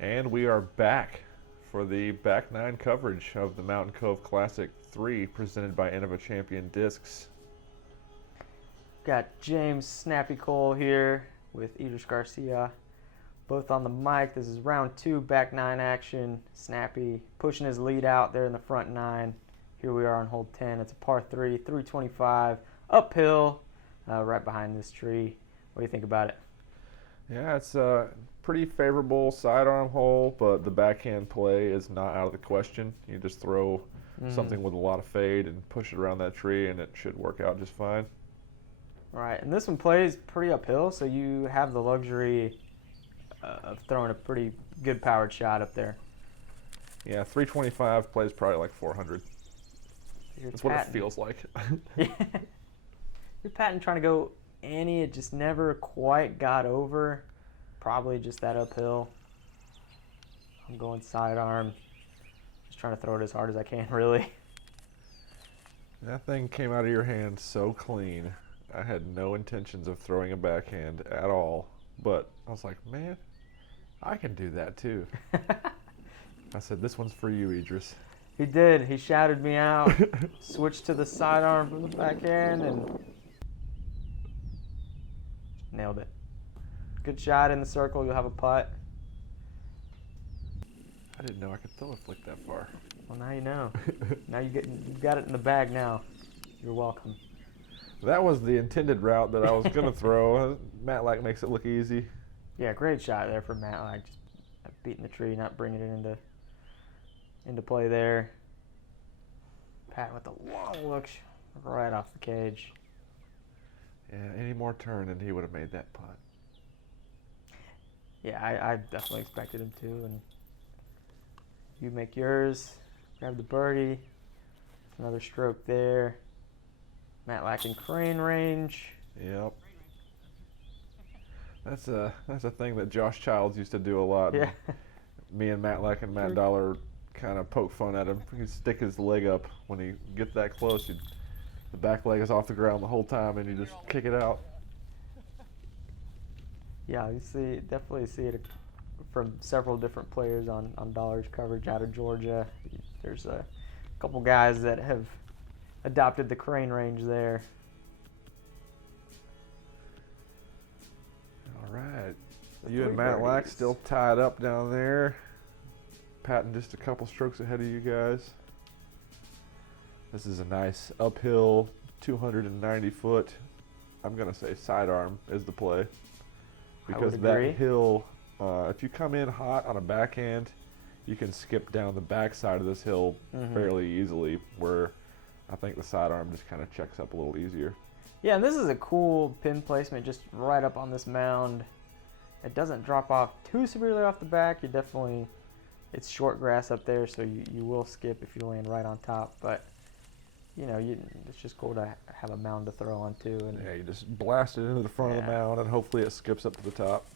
And we are back for the back nine coverage of the Mountain Cove Classic 3 presented by Innova Champion Discs. Got James Snappy Cole here with Idris Garcia, both on the mic. This is round 2, back 9 action. Snappy pushing his lead out there in the front 9. Here we are on hole 10. It's a par 3, 325, uphill, right behind this tree. What do you think about it? Yeah, it's a pretty favorable sidearm hole, but the backhand play is not out of the question. You just throw something with a lot of fade and push it around that tree, and it should work out just fine. All right, and this one plays pretty uphill, so you have the luxury of throwing a pretty good powered shot up there. Yeah, 325 plays probably like 400. That's what it feels like. You're Patton trying to go Annie, it just never quite got over. Probably just that uphill. I'm going sidearm. Just trying to throw it as hard as I can, really. That thing came out of your hand so clean. I had no intentions of throwing a backhand at all, but I was like, man, I can do that too. I said, this one's for you, Idris. He did. He shouted me out, switched to the sidearm from the backhand, and nailed it. Good shot in the circle. You'll have a putt. I didn't know I could throw a flick that far. Well, now you know. Now you got it in the bag now. You're welcome. That was the intended route that I was going to throw. Matlack makes it look easy. Yeah, great shot there for Matlack. Just beating the tree, not bringing it into play there. Pat with a long look right off the cage. Yeah, any more turn and he would have made that putt. Yeah, I definitely expected him to. And you make yours. Grab the birdie. Another stroke there. Matlack in crane range. Yep. That's a thing that Josh Childs used to do a lot. Yeah. Me and Matlack and Matt Dollar kind of poke fun at him. He'd stick his leg up when he gets that close. The back leg is off the ground the whole time, and you just kick it out. Yeah, you definitely see it from several different players on Dollar's coverage out of Georgia. There's a couple guys that have adopted the crane range there. All right. You and Matlack still tied up down there. Patton just a couple strokes ahead of you guys. This is a nice uphill, 290 foot. I'm going to say sidearm is the play. Because that hill, if you come in hot on a backhand, you can skip down the backside of this hill fairly easily, where I think the sidearm just kind of checks up a little easier. Yeah, and this is a cool pin placement just right up on this mound. It doesn't drop off too severely off the back. It's short grass up there, so you will skip if you land right on top. But, it's just cool to have a mound to throw on too. And yeah, you just blast it into the front of the mound, and hopefully it skips up to the top.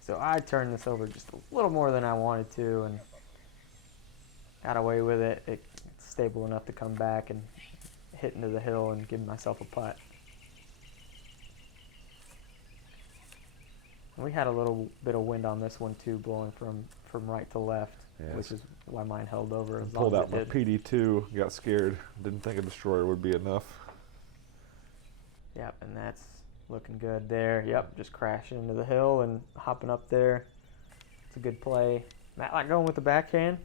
So I turned this over just a little more than I wanted to and got away with it. It's stable enough to come back and hit into the hill and give myself a putt. And we had a little bit of wind on this one too, blowing from right to left, which is why mine held over. Pulled out my PD2, got scared, didn't think a destroyer would be enough. Yep, and that's looking good there. Yep, just crashing into the hill and hopping up there. It's a good play. Matlack going with the backhand.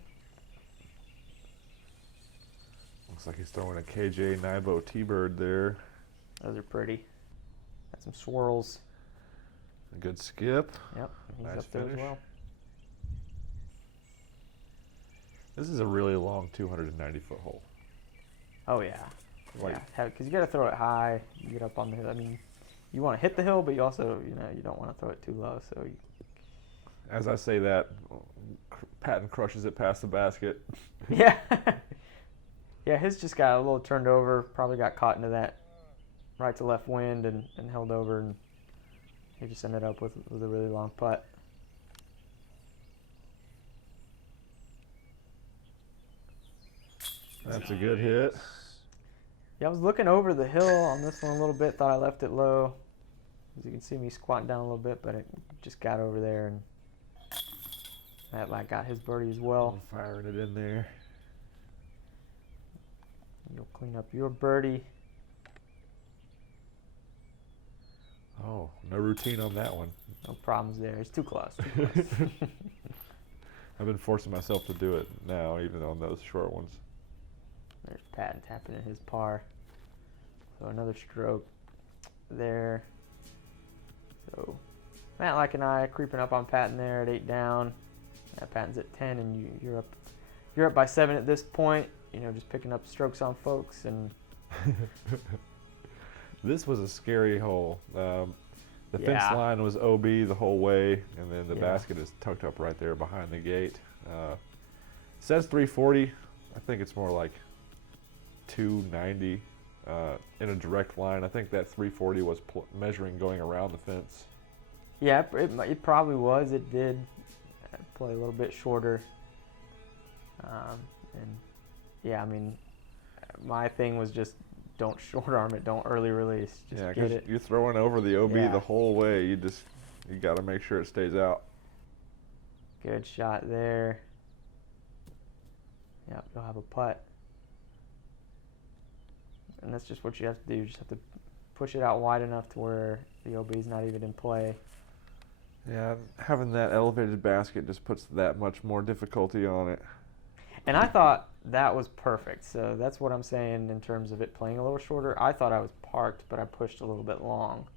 Looks like he's throwing a KJ Nibo T-Bird there. Those are pretty. Got some swirls. A good skip. Yep, he's nice up there as well. This is a really long 290-foot hole. Oh, yeah. Because you got to throw it high. You get up on the hill. I mean, you want to hit the hill, but you also, you don't want to throw it too low. So, as I say that, Patton crushes it past the basket. Yeah. Yeah, his just got a little turned over. Probably got caught into that right to left wind and held over, and he just ended up with a really long putt. That's a good hit. Yeah, I was looking over the hill on this one a little bit. Thought I left it low. As you can see me squatting down a little bit, but it just got over there, and Matlack got his birdie as well. Firing it in there. You'll clean up your birdie. Oh, no routine on that one. No problems there. It's too close. Too close. I've been forcing myself to do it now, even on those short ones. There's Patton tapping in his par. So another stroke there. So Matlack and I creeping up on Patton there at 8 down. Patton's at 10, and you're up by 7 at this point. You know, just picking up strokes on folks. And this was a scary hole. The Yeah. fence line was OB the whole way, and then the basket is tucked up right there behind the gate. Says 340. I think it's more like 290 in a direct line. I think that 340 was measuring going around the fence. Yeah, it probably was. It did play a little bit shorter. And yeah, I mean, my thing was just don't short arm it, don't early release. Just Yeah, get because it. you're throwing over the OB Yeah. the whole way. You got to make sure it stays out. Good shot there. Yep, you'll have a putt. And that's just what you have to do. You just have to push it out wide enough to where the OB's not even in play. Yeah, having that elevated basket just puts that much more difficulty on it. And I thought that was perfect. So that's what I'm saying in terms of it playing a little shorter. I thought I was parked, but I pushed a little bit long.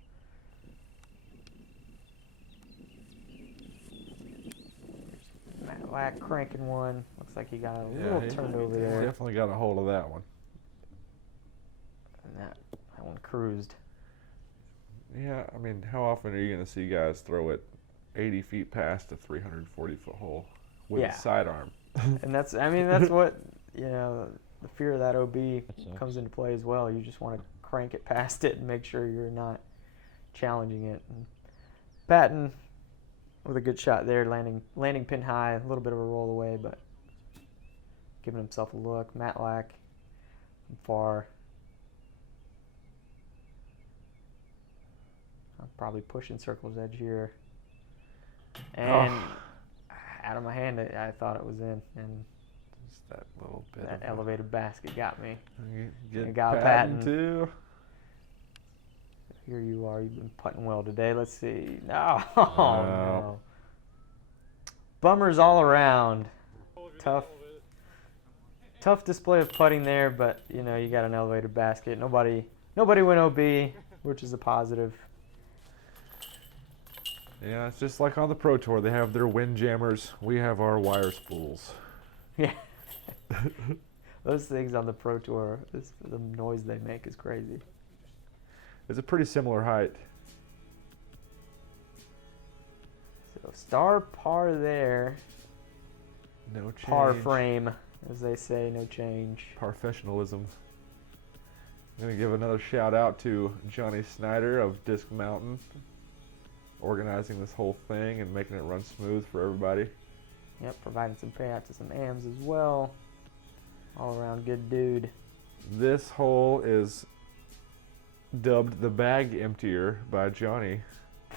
Matlack cranking one. Looks like he got a little turned over he there. Definitely got a hold of that one. And that one cruised. Yeah, I mean, how often are you going to see guys throw it 80 feet past a 340-foot hole with a sidearm? And that's what, the fear of that OB comes into play as well. You just want to crank it past it and make sure you're not challenging it. And Patton with a good shot there, landing pin high, a little bit of a roll away, but giving himself a look. Matlack from far. I'm probably pushing circle's edge here. And out of my hand, I thought it was in. And just that little bit. That elevated basket got me. Get got Patton too. Here you are. You've been putting well today. Let's see. No. No. Bummers all around. Tough display of putting there, but you got an elevated basket. Nobody went OB, which is a positive. Yeah, it's just like on the Pro Tour. They have their wind jammers. We have our wire spools. Yeah. Those things on the Pro Tour, the noise they make is crazy. It's a pretty similar height. So star par there. No change. Par frame, as they say, no change. Professionalism. I'm going to give another shout out to Johnnie Snyder of Disc Mountain, organizing this whole thing and making it run smooth for everybody. Yep, providing some payout to some AMs as well. All around good dude. This hole is dubbed the bag emptier by Johnnie.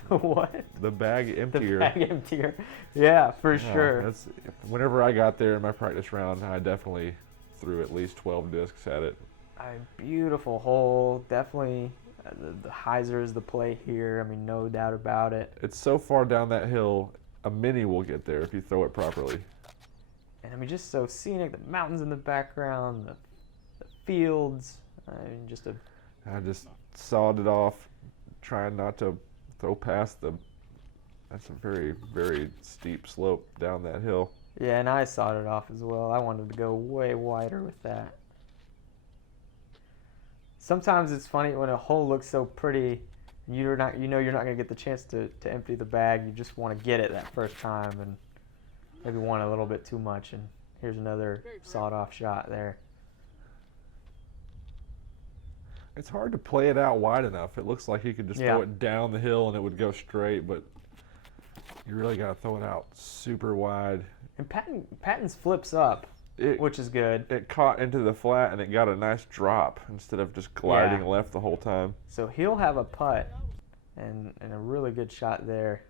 What? The bag emptier. The bag emptier. Yeah, for sure. Whenever I got there in my practice round, I definitely threw at least 12 discs at it. A beautiful hole. Definitely the hyzer is the play here. I mean, no doubt about it. It's so far down that hill, a mini will get there if you throw it properly. And I mean, just so scenic. The mountains in the background, the fields. I mean, I just sawed it off, trying not to throw past that's a very, very steep slope down that hill. Yeah, and I sawed it off as well. I wanted to go way wider with that. Sometimes it's funny when a hole looks so pretty, you're not going to get the chance to empty the bag. You just want to get it that first time and maybe want a little bit too much. And here's another sawed-off shot there. It's hard to play it out wide enough. It looks like you could just throw it down the hill and it would go straight, but you really got to throw it out super wide. And Patton's flips up, which is good. It caught into the flat and it got a nice drop instead of just gliding left the whole time. So he'll have a putt and a really good shot there.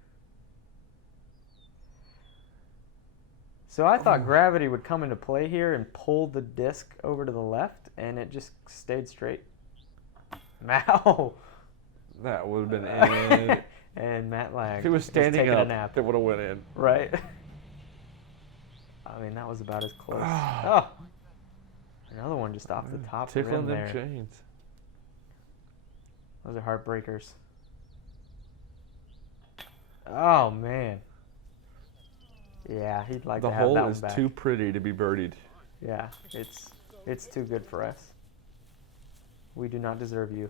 So I thought gravity would come into play here and pull the disc over to the left, and it just stayed straight. Wow. That would have been in. And Matlack. If he was standing taking up, a nap. it would have went in. Right. I mean, that was about as close. Oh. Another one just off the top Tickling rim them there. chains. Those are heartbreakers. Oh, man. Yeah, he'd like The to have that hole one is back. too pretty to be birdied. Yeah, it's too good for us. We do not deserve you.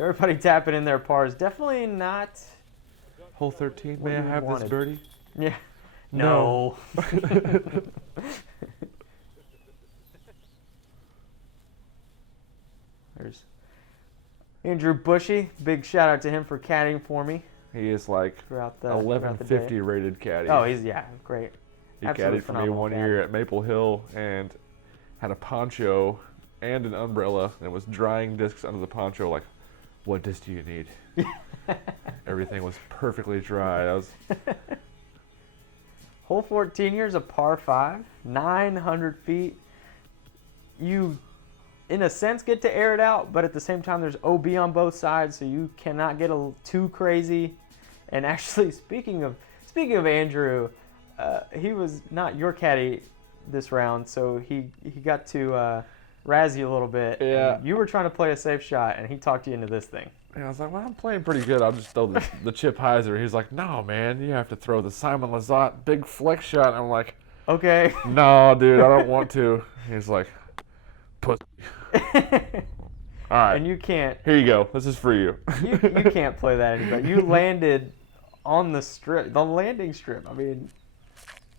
Everybody tapping in their pars. Definitely not. Hole 13, What may I you have wanted. this birdie? Yeah. No. There's Andrew Bushy. Big shout out to him for caddying for me He is like throughout the 1150 day. rated caddy. Oh, he's great. He Absolutely caddied for me phenomenal one year at Maple Hill and had a poncho and an umbrella and was drying discs under the poncho. Like, what disc do you need? Everything was perfectly dry. I was. Hole 14 here is a par 5, 900 feet. You, in a sense, get to air it out, but at the same time, there's OB on both sides, so you cannot get too crazy. And actually, speaking of Andrew, he was not your caddy this round, so he got to razz you a little bit. Yeah. And you were trying to play a safe shot, and he talked you into this thing. And I was like, well, I'm playing pretty good. I'll just throw the chip hyzer. He's like, no, man, you have to throw the Simon Lizotte big flex shot. And I'm like, Okay. no, dude, I don't want to. He's like, pussy. All right. And you can't. Here you go. This is for you. You can't play that anymore. You landed on the strip, the landing strip. I mean,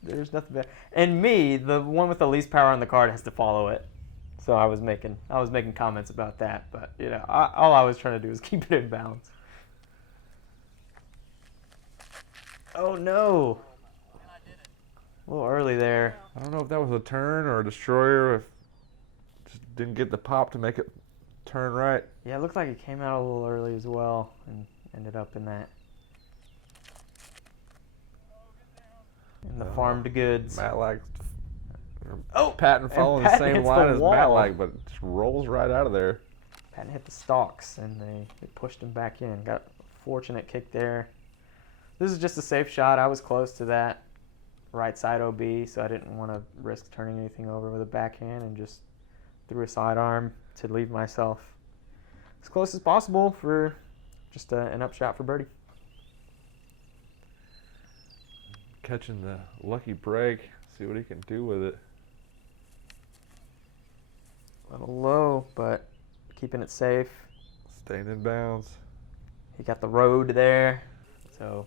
there's nothing better. And me, the one with the least power on the card, has to follow it. So I was making comments about that, but you know, all I was trying to do was keep it in balance. Oh no! A little early there. I don't know if that was a turn or a destroyer. If just didn't get the pop to make it turn right. Yeah, it looked like it came out a little early as well, and ended up in that. In the farm to goods. Matlack. Oh, Patton following the Patton same hits line the as wall. Matlack, but just rolls right out of there. Patton hit the stalks, and they pushed him back in. Got a fortunate kick there. This is just a safe shot. I was close to that right side OB, so I didn't want to risk turning anything over with a backhand, and just threw a sidearm to leave myself as close as possible for just an upshot for birdie. Catching the lucky break. See what he can do with it. A little low, but keeping it safe. Staying in bounds. He got the road there, so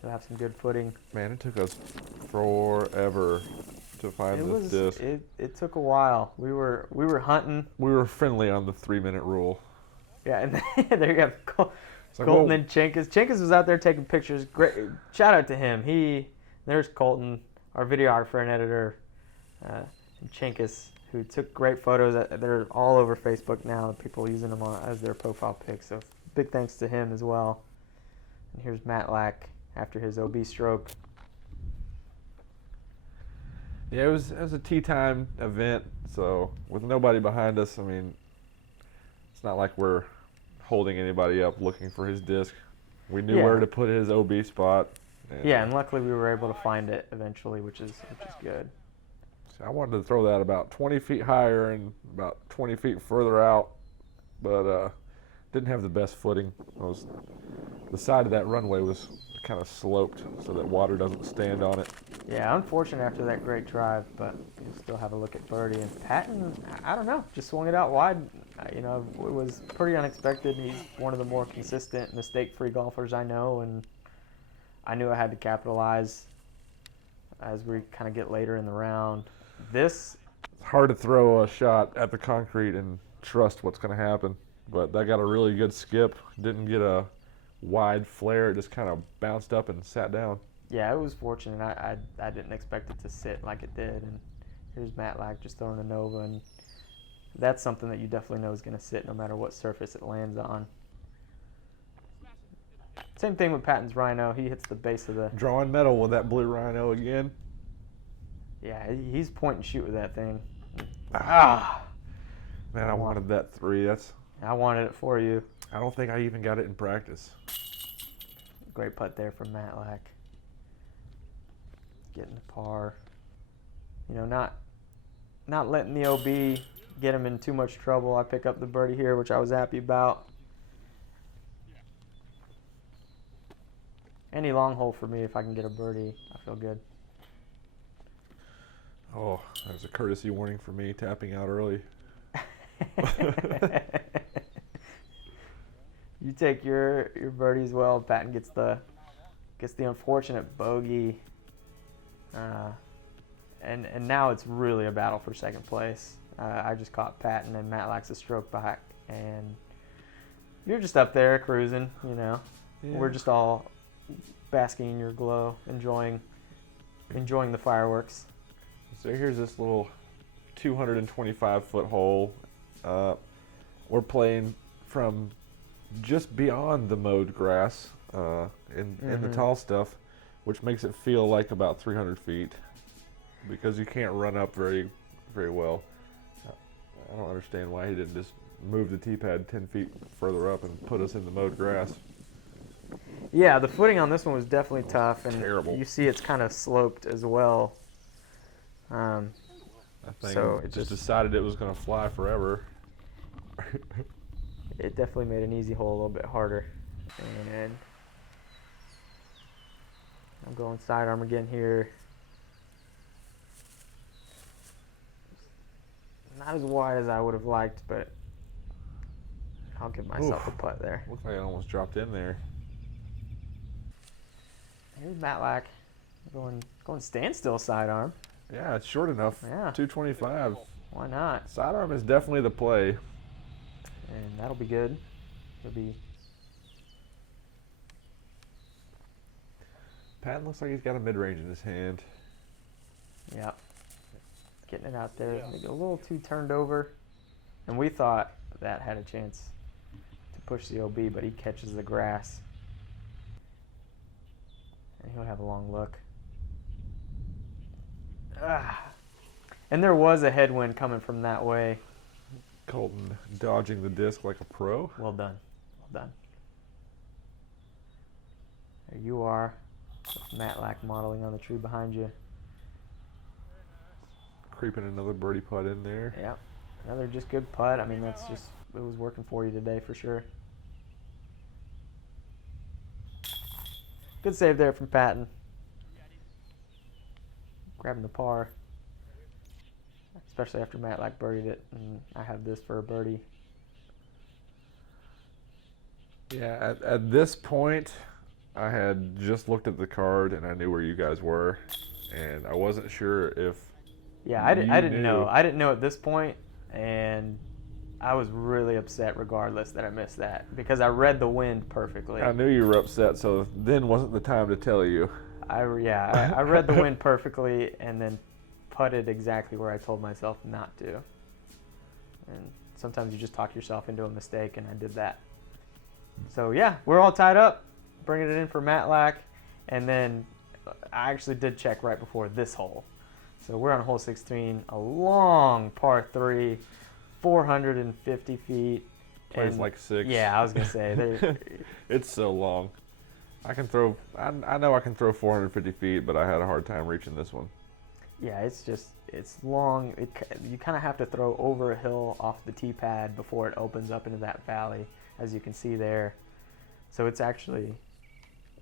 he'll have some good footing. Man, it took us forever to find this disc. It took a while. We were hunting. We were friendly on the 3-minute rule. Yeah, and there you have like, Coltin whoa. and Chenkus. Chenkus was out there taking pictures. Great, shout out to him. There's Coltin, our videographer and editor, and Chenkus, who took great photos. They're all over Facebook now. People using them as their profile pics. So big thanks to him as well. And here's Matlack after his OB stroke. Yeah, it was a tee time event, so with nobody behind us, I mean, it's not like we're holding anybody up looking for his disc. We knew where to put his OB spot. Yeah, and luckily we were able to find it eventually, which is good. So I wanted to throw that about 20 feet higher and about 20 feet further out, but didn't have the best footing. The side of that runway was kind of sloped so that water doesn't stand on it. Yeah, unfortunate after that great drive, but you'll still have a look at birdie. And Patton, I don't know, just swung it out wide. You know, it was pretty unexpected. He's one of the more consistent, mistake-free golfers I know, and I knew I had to capitalize as we kind of get later in the round. It's hard to throw a shot at the concrete and trust what's going to happen, but that got a really good skip. Didn't get a wide flare. It just kind of bounced up and sat down. Yeah, it was fortunate. I didn't expect it to sit like it did. And here's Matlack just throwing a Nova, and that's something that you definitely know is going to sit no matter what surface it lands on. Same thing with Patton's Rhino. He hits the base of the... Drawing metal with that blue Rhino again. Yeah, he's point and shoot with that thing. Man, I wanted that 3. I wanted it for you. I don't think I even got it in practice. Great putt there from Matlack. Getting the par. You know, not letting the OB get him in too much trouble. I pick up the birdie here, which I was happy about. Any long hole for me, if I can get a birdie, I feel good. Oh, that was a courtesy warning for me, tapping out early. You take your birdie as well. Patton gets the unfortunate bogey, and now it's really a battle for second place. I just caught Patton, and Matlack's a stroke back, and you're just up there cruising. You know, Yeah. we're just all basking in your glow, enjoying the fireworks. So here's this little 225-foot hole. We're playing from just beyond the mowed grass in the tall stuff, which makes it feel like about 300 feet because you can't run up very well. I don't understand why he didn't just move the tee pad 10 feet further up and put us in the mowed grass. Yeah, the footing on this one was definitely tough, and terrible. You see it's kind of sloped as well. I think So it it just just- decided it was going to fly forever. It definitely made an easy hole a little bit harder. And I'm going sidearm again here. Not as wide as I would have liked, but I'll give myself Oof. a putt there. Looks like it almost dropped in there. Here's Matlack going standstill sidearm. Yeah, it's short enough. Yeah. 225. Why not? Sidearm is definitely the play. And that'll be good. It'll be Patton looks like he's got a mid-range in his hand. yeah. Getting it out there. Maybe a little too turned over. And we thought that had a chance to push the OB, but he catches the grass. And he'll have a long look. And there was a headwind coming from that way. Colton dodging the disc like a pro. Well done. Well done. There you are. With Matlack modeling on the tree behind you. Creeping another birdie putt in there. Yep. Another just good putt. I mean, that's just, it was working for you today for sure. Good save there from Patton. Grabbing the par. Especially after Matlack birdied it, and I have this for a birdie. Yeah, at this point, I had just looked at the card and I knew where you guys were, and I wasn't sure if. Yeah, I didn't know. knew. I didn't know at this point, and I was really upset regardless that I missed that because I read the wind perfectly. I knew you were upset, so then wasn't the time to tell you. I read the wind perfectly and then putted exactly where I told myself not to. And sometimes you just talk yourself into a mistake, and I did that. So yeah, we're all tied up, bringing it in for Matlack, and then I actually did check right before this hole. So we're on hole 16, a long par 3, 450 feet. Plays and- like 6. Yeah, I was gonna say It's so long. I know I can throw 450 feet, but I had a hard time reaching this one. yeah, it's long. You kind of have to throw over a hill off the tee pad before it opens up into that valley, as you can see there. So it's actually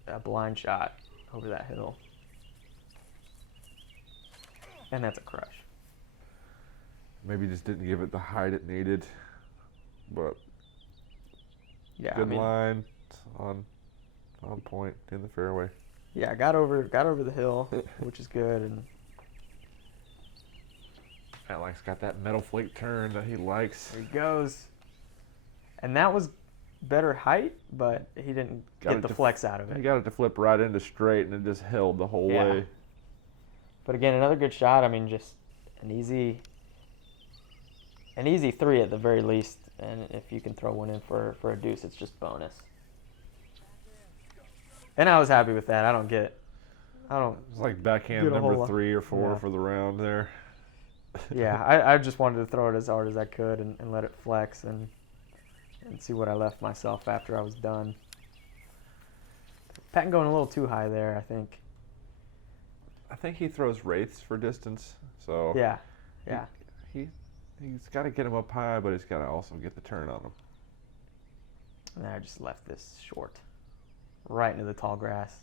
a blind shot over that hill. And that's a crush. Maybe just didn't give it the height it needed, but Yeah, good line on point in the fairway. Yeah, got over the hill, which is good, and Matlack's got that metal flake turn that he likes. there he goes. And that was better height, but he didn't Got get it the to- flex out of He it. got it to flip right into straight, and it just held the whole Yeah. way. But again, another good shot. I mean, just an easy 3 at the very least, and if you can throw one in for a deuce, it's just bonus. And I was happy with that. I don't. It's like backhand get a number whole lot. 3 or 4 Yeah. for the round there. Yeah, I just wanted to throw it as hard as I could and let it flex and see what I left myself after I was done. Patton going a little too high there, I think. I think he throws wraiths for distance, so Yeah. he's got to get him up high, but he's got to also get the turn on him. And I just left this short, right into the tall grass,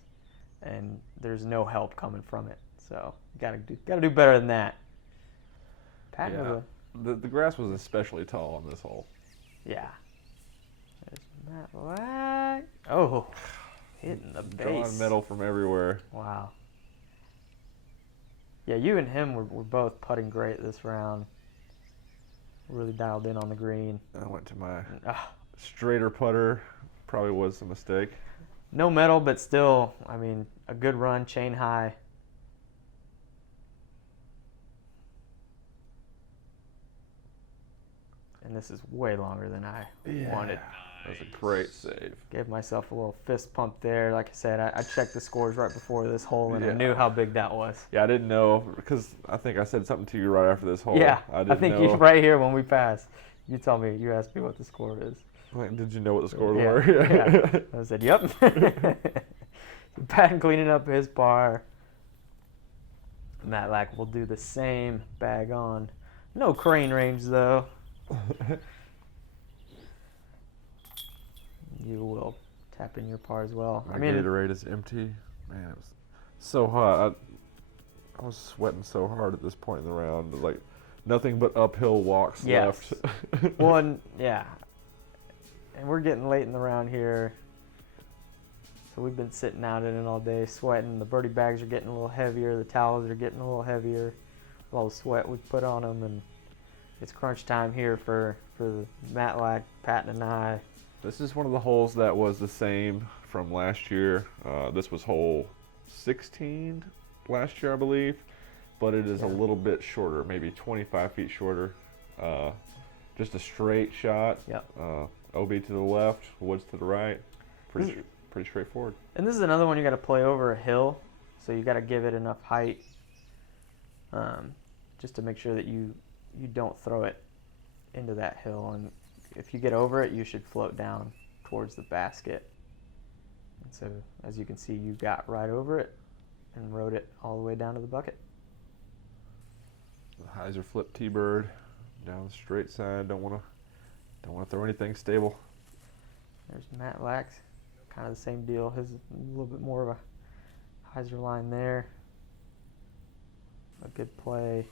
and there's no help coming from it. So gotta do better than that. Patton Yeah. with The grass was especially tall on this hole. yeah. There's Matlack. Oh, hitting the base. Drawing metal from everywhere. Wow. Yeah, you and him were both putting great this round. Really dialed in on the green. I went to my Ah, straighter putter. Probably was a mistake. no metal, but still, I mean, a good run, chain high. And this is way longer than I wanted. That was a great save. Gave myself a little fist pump there. Like I said, I checked the scores right before this hole, and I Yeah. knew how big that was. Yeah, I didn't know because I think I said something to you right after this hole. Yeah, I I didn't think know. you right here when we passed, you asked me what the score is. Like, did you know what the scores Yeah, were? yeah. I said, yep. Patton cleaning up his par. Matlack will do the same, bag on. No crane range, though. You will tap in your par as well. My Gatorade is empty. Man, it was so hot. I was sweating so hard at this point in the round. Like, nothing but uphill walks Yes. left. Well, and we're getting late in the round here. So we've been sitting out in it all day, sweating. The birdie bags are getting a little heavier. The towels are getting a little heavier with all the sweat we put on them. And it's crunch time here for the Matlack, Patton, and I. This is one of the holes that was the same from last year. This was hole 16 last year, I believe. But it is a little bit shorter, maybe 25 feet shorter. Just a straight shot. Yep. OB to the left, woods to the right. Pretty straightforward. And this is another one you got to play over a hill, so you got to give it enough height, just to make sure that you don't throw it into that hill. And if you get over it, you should float down towards the basket. And so, as you can see, you got right over it and rode it all the way down to the bucket. The Heiser flip T-bird down the straight side. Don't want to throw anything stable. There's Matlack, kind of the same deal. His a little bit more of a Heiser line there. A good play.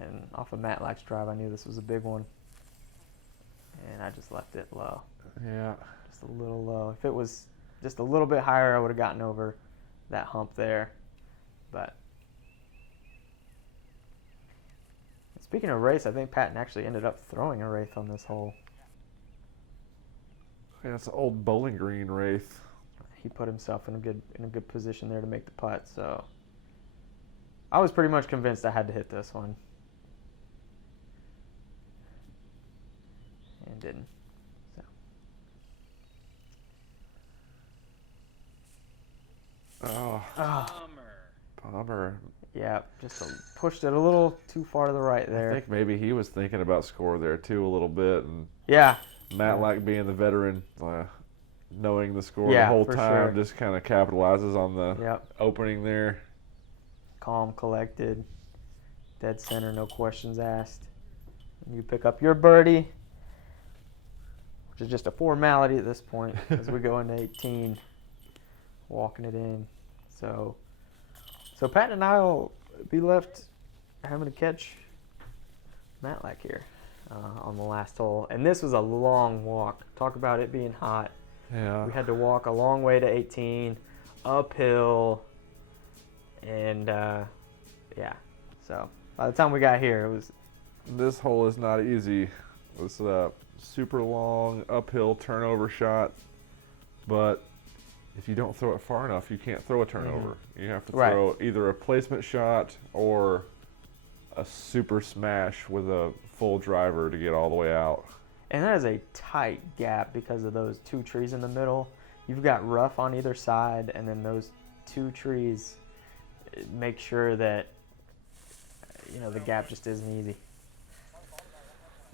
And off of Matlack's drive, I knew this was a big one. And I just left it low. Yeah. Just a little low. If it was just a little bit higher, I would have gotten over that hump there. But speaking of wraiths, I think Patton actually ended up throwing a wraith on this hole. Yeah, it's an old Bowling Green wraith. He put himself in a good position there to make the putt. So I was pretty much convinced I had to hit this one. And didn't. So. Bummer. Yeah, just pushed it a little too far to the right there. I think maybe he was thinking about score there too a little bit, and Yeah. Matlack being the veteran, knowing the score Yeah, the whole for time, sure. just kind of capitalizes on the Yep. opening there. Calm, collected, dead center, no questions asked. And you pick up your birdie, which is just a formality at this point as we go into 18, walking it in. So Patton and I will be left having to catch Matlack here on the last hole. And this was a long walk. Talk about it being hot. Yeah. We had to walk a long way to 18, uphill, and yeah. So by the time we got here, it was. This hole is not easy. It's a super long uphill turnover shot, but if you don't throw it far enough, you can't throw a turnover. You have to throw either a placement shot or a super smash with a full driver to get all the way out. And that is a tight gap because of those 2 trees in the middle. You've got rough on either side, and then those 2 trees make sure that, you know, the gap just isn't easy.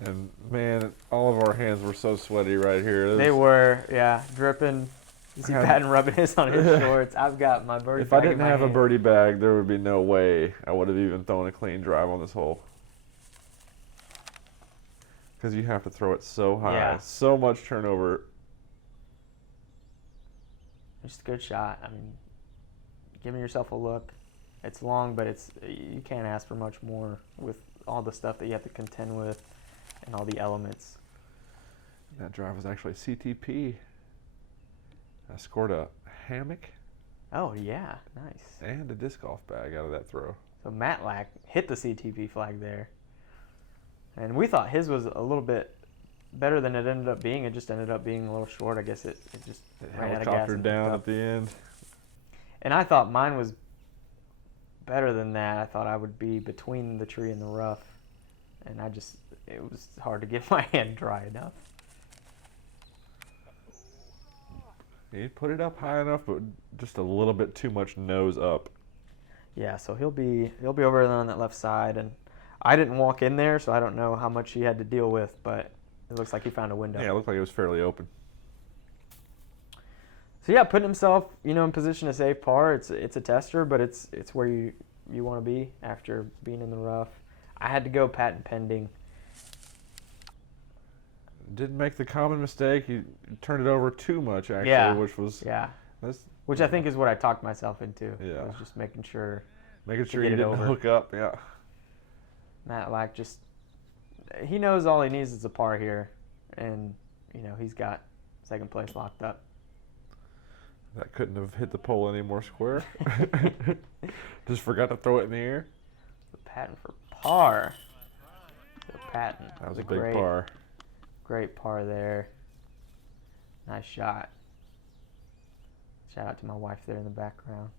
And man, all of our hands were so sweaty right here. They were, yeah, dripping. You see Patton rubbing his on his shorts. I've got my birdie If bag I didn't in my have a hand. birdie bag, there would be no way I would have even thrown a clean drive on this hole. Because you have to throw it so high. Yeah. So much turnover. Just a good shot. I mean, giving yourself a look. It's long, but you can't ask for much more with all the stuff that you have to contend with and all the elements. That drive was actually CTP. I scored a hammock Oh, yeah. Nice. and a disc golf bag out of that throw. So Matlack hit the CTP flag there. And we thought his was a little bit better than it ended up being. It just ended up being a little short. I guess it just ran out of gas Helicopter and down picked at up. the end. And I thought mine was better than that. I thought I would be between the tree and the rough. And it was hard to get my hand dry enough. He put it up high enough, but just a little bit too much nose up. Yeah, so he'll be over there on that left side, and I didn't walk in there, so I don't know how much he had to deal with, but it looks like he found a window. Yeah, it looked like it was fairly open. So yeah, putting himself, in position to save par. It's a tester, but it's where you want to be after being in the rough. I had to go Patton pending. Didn't make the common mistake. He turned it over too much, actually, Yeah. which was Which I think is what I talked myself into. Yeah. I was just making sure making sure get you it didn't over. hook up. Yeah. Matlack he knows all he needs is a par here, and he's got second place locked up. That couldn't have hit the pole any more square. Just forgot to throw it in the air. The Patton for par. So Patton. That was a big par. Great par there. Nice shot. Shout out to my wife there in the background.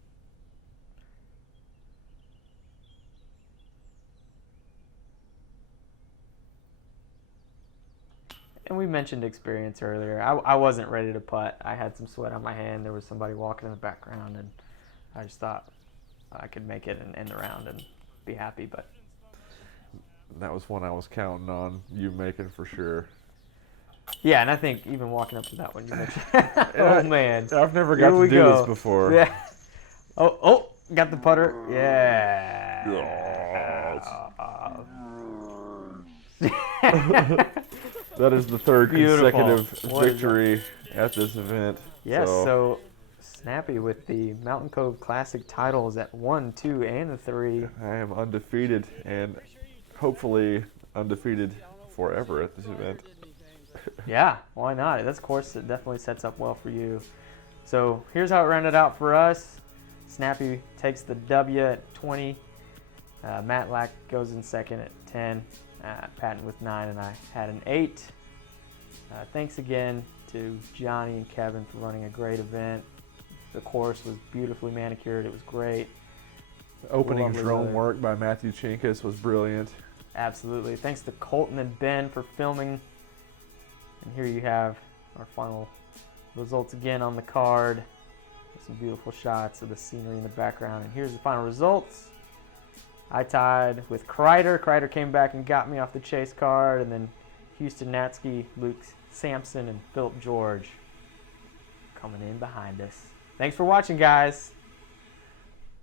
And we mentioned experience earlier. I wasn't ready to putt. I had some sweat on my hand. There was somebody walking in the background, and I just thought I could make it and end the round and be happy. But That was one I was counting on you making for sure. yeah, and I think even walking up to that one, you mentioned. Oh man, I've never Here got to we do go. this before. Yeah. Oh, got the putter. Yeah. That is the third Beautiful. consecutive What is victory at this event. Yes, so Snappy with the Mountain Cove Classic titles at 1, 2, and 3. I am undefeated and hopefully undefeated forever at this event. Yeah, why not? This course it definitely sets up well for you. So here's how it rounded out for us. Snappy takes the W at 20. Matlack goes in second at 10. Patton with 9, and I had an 8. Thanks again to Johnnie and Kevin for running a great event. The course was beautifully manicured. It was great. The opening Lovely drone weather. work by Matthew Chenkus was brilliant. Absolutely. Thanks to Coltin and Ben for filming. And here you have our final results again on the card. Some beautiful shots of the scenery in the background. And here's the final results. I tied with Kreider. Kreider came back and got me off the chase card. And then Houston Natsky, Luke Sampson, and Philip George coming in behind us. Thanks for watching, guys.